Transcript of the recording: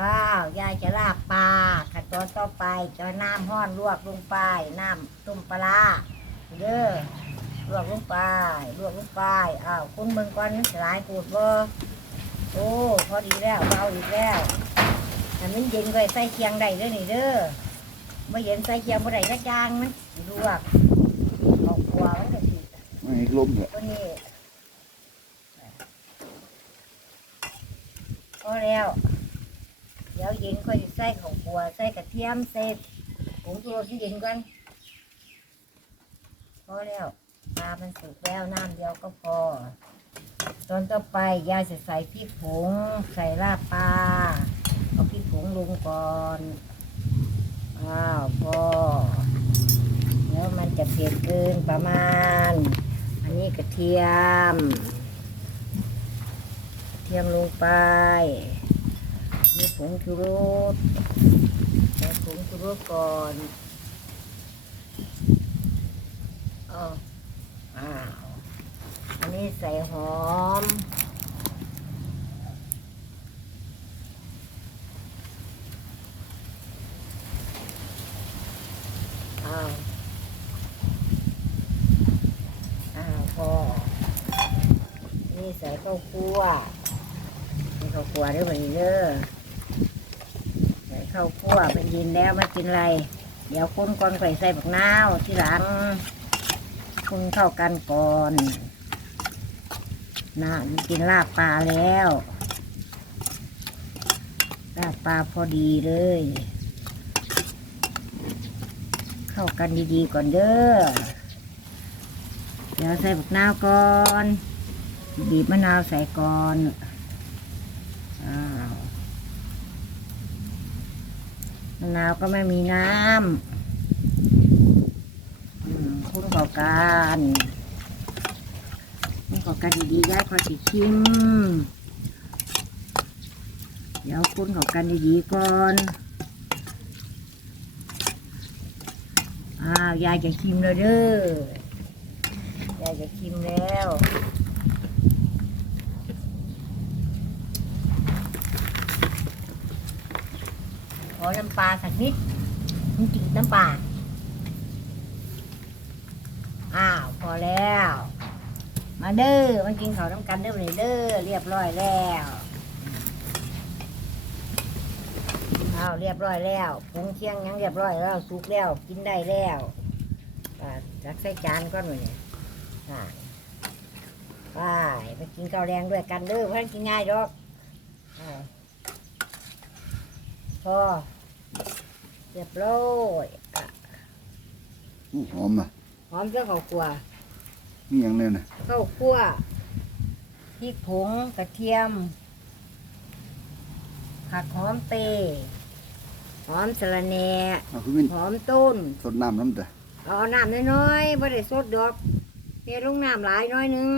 อ้าว ยายจะลาบปลาขั้นตอนต่อไปจะน้ำห้อนลวกลงไป น้ำต้มปลาเด้อลวกลงไปลวกลงไปอ้าวคุณเบิ่งก่อนสลายปูดบ่โอ้พอดีแล้วเบาอีกแล้วอันนี้เย็นไว้ใส่เคียงได้เด้อนี่เด้อไม่เย็นใส่เคียงบ่ได้กอย่างมันลวกออกครัวมันก็สิไม่ให้ลมเนี่ยตัวนี้พอแล้ว ดี๋ยวเย็นค่อยใส่ของครัวใส่กระเทียมใส่ผงชูรสที่เย็นกันพอแล้วปลามันสุกแล้วน้ำเดียวก็พอ ตอนต่อไปยายจะใส่พริกผงใส่ลาบปลาเอาพริกผงลงก่อนอ้าวพอแล้วมันจะเผ็ดเกินประมาณ อันนี้กระเทียม กระเทียมลงไป มีผงชูรสใส่ผงชูรสก่อนอ้าวอ้าวอันนี้ใส่หอม อ้าว อ้าวพอนี่ใส่ข้าวคั่ว นี่ข้าวคั่วเด้อบันนี้เด้อใส่ ข้าวคั่วเป็นยินแล้วมากินอะไร เดี๋ยวคนก่อนไปใส่บักนาวที่หลังคนเข้ากันก่อนน่ากินลาบปลาแล้วลาบปลาพอดีเลย เข้ากันดีๆก่อนเด้อเดี๋ยวใส่บักนาวก่อนบีบมะนาวใส่ก่อนอ้าว มะนาวก็ไม่มีน้ำอืมคุ้นเข้ากันคุ้นเข้ากันดีๆย้ายคอยสิชิม เดี๋ยวคุ้นเข้ากันดีๆก่อนอ้าวยายจะชิมแล้วเด้อยายจะชิมแล้ว อน้ำปลาสักนิดมันจืดน้ำปลา อ้าว พอแล้ว มาเด้อมากินข้าวน้ำกันเด้อเลยเด้อเรียบร้อยแล้วอ้าวเรียบร้อยแล้วปรุงเคียงยังเรียบร้อยแล้วสุกแล้วกินได้แล้วจักใส่จานก่อนหน่อยไปไปกินข้าวแรงด้วยกันเด้อเพื่อนกินง่ายดอกอ พอเรียบร้อยอะอู้หอมนะหอมเจ้าข้าวคั่วนี่ย่างเนี้ยนะข้าวคั่วพริกผงกระเทียม ผักหอมเปรย์หอมสะระแหน่เอาคือมินหอมต้น สดน้ำน้ำแต่เอาน้ำน้อยๆบ่ได้สดดอกเทลงน้ำหลายน้อยหนึง